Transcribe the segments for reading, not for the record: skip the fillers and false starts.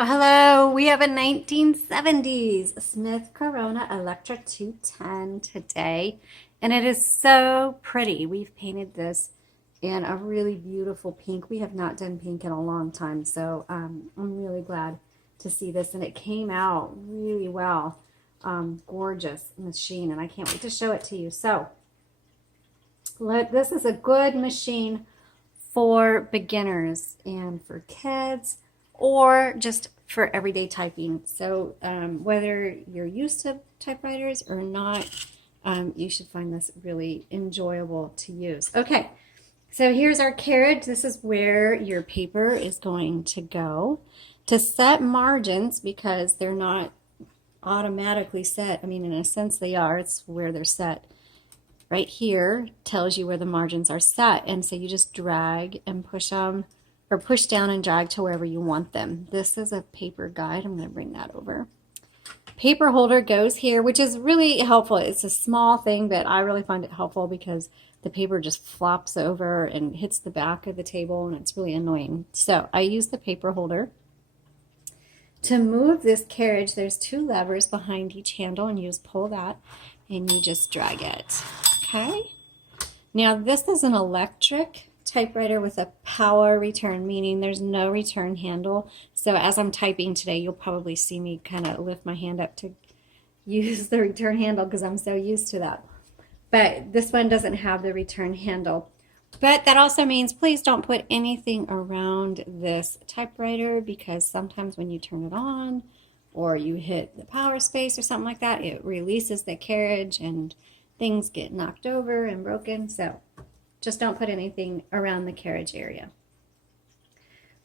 Well, hello, we have a 1970s Smith Corona Electra 210 today, and it is so pretty. We've painted this in a really beautiful pink. We have not done pink in a long time, so I'm really glad to see this, and it came out really well. Gorgeous machine, and I can't wait to show it to you. So, this is a good machine for beginners and for kids or just for everyday typing. So whether you're used to typewriters or not, you should find this really enjoyable to use. Okay, so here's our carriage. This is where your paper is going to go. To set margins, because they're not automatically set, I mean, in a sense they are, it's where they're set. Right here tells you where the margins are set, and so you just drag and push them, or push down and drag to wherever you want them. This is a paper guide. I'm going to bring that over. Paper holder goes here, which is really helpful. It's a small thing, but I really find it helpful because the paper just flops over and hits the back of the table, and it's really annoying. So I use the paper holder. To move this carriage, there's two levers behind each handle, and you just pull that and you just drag it. Okay. Now this is an electric typewriter with a power return, meaning there's no return handle. So as I'm typing today, you'll probably see me kind of lift my hand up to use the return handle because I'm so used to that. But this one doesn't have the return handle. But that also means please don't put anything around this typewriter, because sometimes when you turn it on or you hit the power space or something like that, it releases the carriage and things get knocked over and broken. So just don't put anything around the carriage area.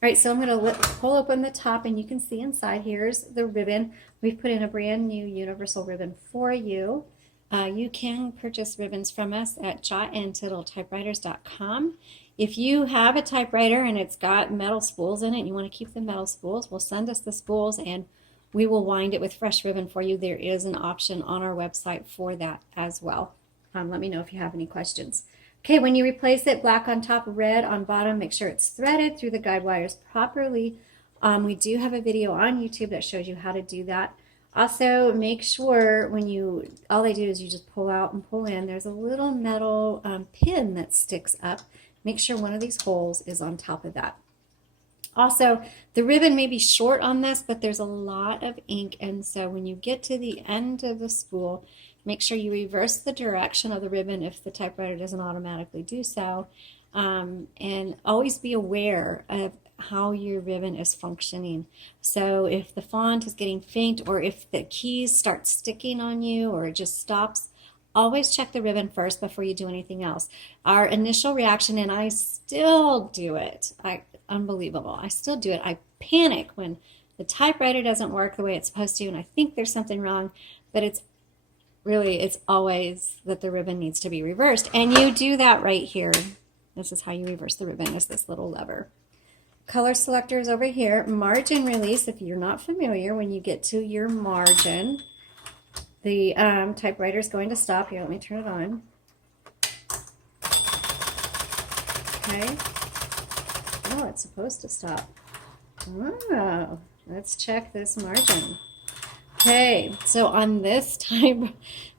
All right, so I'm going to pull open the top, and you can see inside. Here's the ribbon. We've put in a brand new universal ribbon for you. You can purchase ribbons from us at UntitledTypewriters.com. If you have a typewriter and it's got metal spools in it and you want to keep the metal spools, well, send us the spools and we will wind it with fresh ribbon for you. There is an option on our website for that as well. Let me know if you have any questions. Okay, when you replace it, black on top, red on bottom, make sure it's threaded through the guide wires properly. We do have a video on YouTube that shows you how to do that. Also, make sure when all they do is you just pull out and pull in. There's a little metal pin that sticks up. Make sure one of these holes is on top of that. Also, the ribbon may be short on this, but there's a lot of ink, and so when you get to the end of the spool, make sure you reverse the direction of the ribbon if the typewriter doesn't automatically do so, and always be aware of how your ribbon is functioning. So if the font is getting faint, or if the keys start sticking on you, or it just stops, always check the ribbon first before you do anything else. Our initial reaction, and I still do it, unbelievable, I still do it. I panic when the typewriter doesn't work the way it's supposed to, and I think there's something wrong, but it's always that the ribbon needs to be reversed. And you do that right here. This is how you reverse the ribbon, is this little lever. Color selector is over here. Margin release, if you're not familiar, when you get to your margin, the typewriter is going to stop. Here, let me turn it on. Okay. Oh, it's supposed to stop. Oh, let's check this margin. Okay, so on this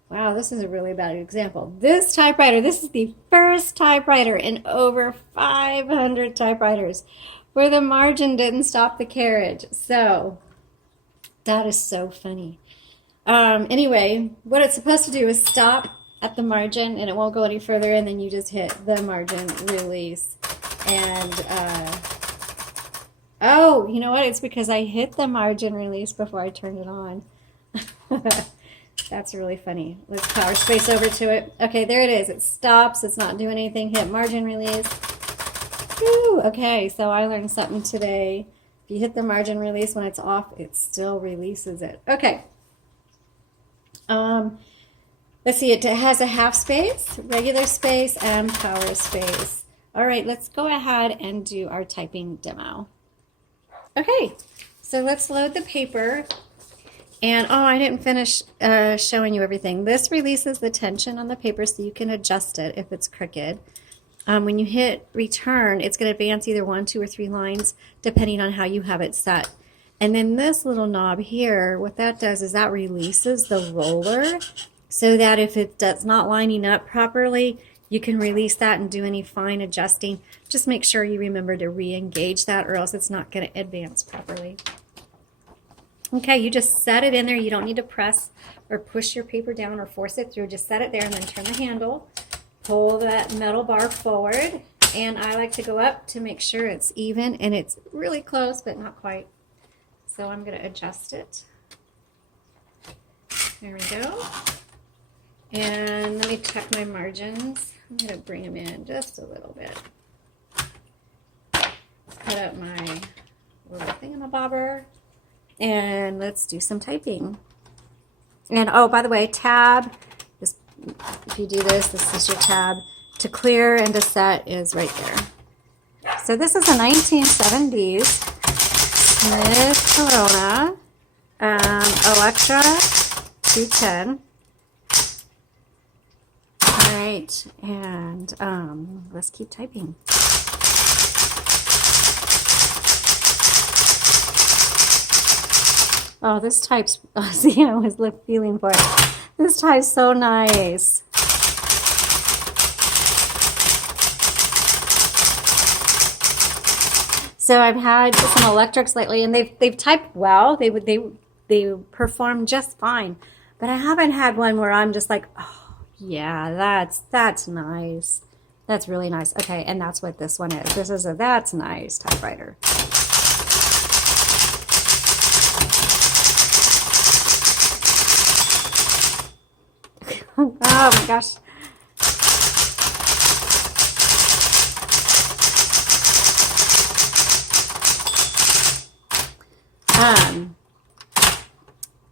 wow, this is a really bad example. This typewriter, this is the first typewriter in over 500 typewriters where the margin didn't stop the carriage. So that is so funny. Anyway, what it's supposed to do is stop at the margin, and it won't go any further, and then you just hit the margin release. And oh, you know what? It's because I hit the margin release before I turned it on. That's really funny. Let's power space over to it. Okay, there it is. It stops. It's not doing anything. Hit margin release. Whew, okay, so I learned something today. If you hit the margin release when it's off, it still releases it. Okay. Let's see. It has a half space, regular space, and power space. All right, let's go ahead and do our typing demo. Okay, so let's load the paper. And oh, I didn't finish showing you everything. This releases the tension on the paper so you can adjust it if it's crooked. When you hit return, it's going to advance either 1, 2, or 3 lines depending on how you have it set. And then this little knob here, what that does is that releases the roller so that if it's not lining up properly, you can release that and do any fine adjusting. Just make sure you remember to re-engage that or else it's not going to advance properly. Okay, you just set it in there. You don't need to press or push your paper down or force it through. Just set it there and then turn the handle. Pull that metal bar forward. And I like to go up to make sure it's even and it's really close but not quite. So I'm going to adjust it. There we go. And let me check my margins. I'm going to bring them in just a little bit. Put up my little thingamabobber. And let's do some typing. And oh, by the way, tab, just, if you do this, this is your tab. To clear and to set is right there. So this is a 1970s Smith Corona Electra 210. All right, and let's keep typing. Oh, this type's, see, I was feeling for it. This type's so nice. So I've had some electrics lately, and they've typed well. They perform just fine, but I haven't had one where I'm just like, oh yeah, that's nice. That's really nice. Okay, and that's what this one is. This is a that's nice typewriter. Oh my gosh.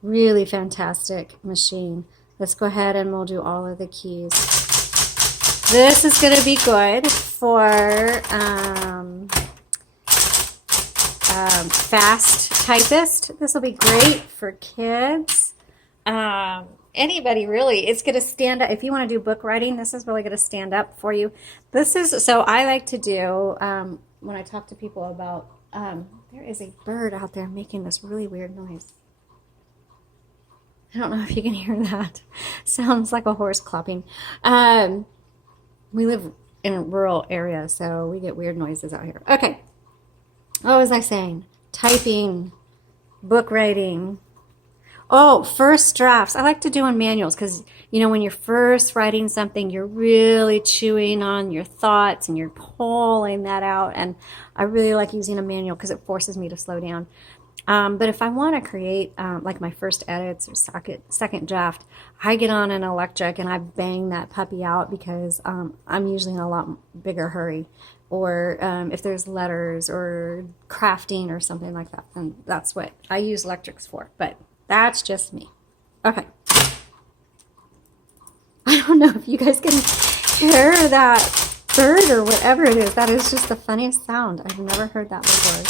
Really fantastic machine. Let's go ahead and we'll do all of the keys. This is going to be good for fast typist. This will be great for kids. Anybody really. It's going to stand up. If you want to do book writing, this is really going to stand up for you. This is, so I like to do, when I talk to people about, there is a bird out there making this really weird noise. I don't know if you can hear that. Sounds like a horse clopping. We live in a rural area, so we get weird noises out here. Okay. What was I saying? Typing, book writing. Oh, first drafts. I like to do in manuals because, you know, when you're first writing something, you're really chewing on your thoughts and you're pulling that out. And I really like using a manual because it forces me to slow down. But if I want to create like my first edits or second draft, I get on an electric and I bang that puppy out because I'm usually in a lot bigger hurry. Or if there's letters or crafting or something like that, and that's what I use electrics for. But that's just me. Okay. I don't know if you guys can hear that bird or whatever it is. That is just the funniest sound. I've never heard that before.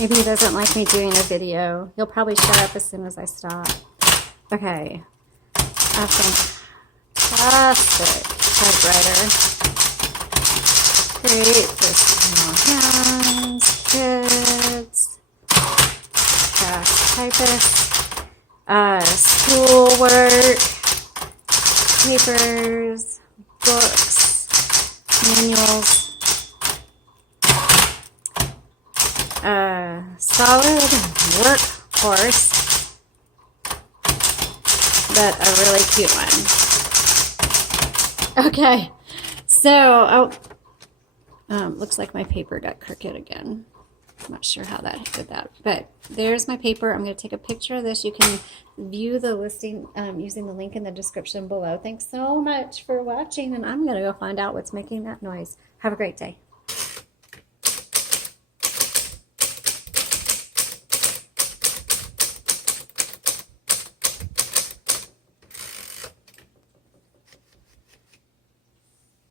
Maybe he doesn't like me doing a video. He'll probably shut up as soon as I stop. Okay. Fantastic typewriter. Great for small hands, kids, fast typists, schoolwork, papers, books, manuals. Solid workhorse, but a really cute one. Okay, so looks like my paper got crooked again. I'm not sure how that did that, but there's my paper. I'm going to take a picture of this. You can view the listing using the link in the description below. Thanks so much for watching, and I'm going to go find out what's making that noise. Have a great day.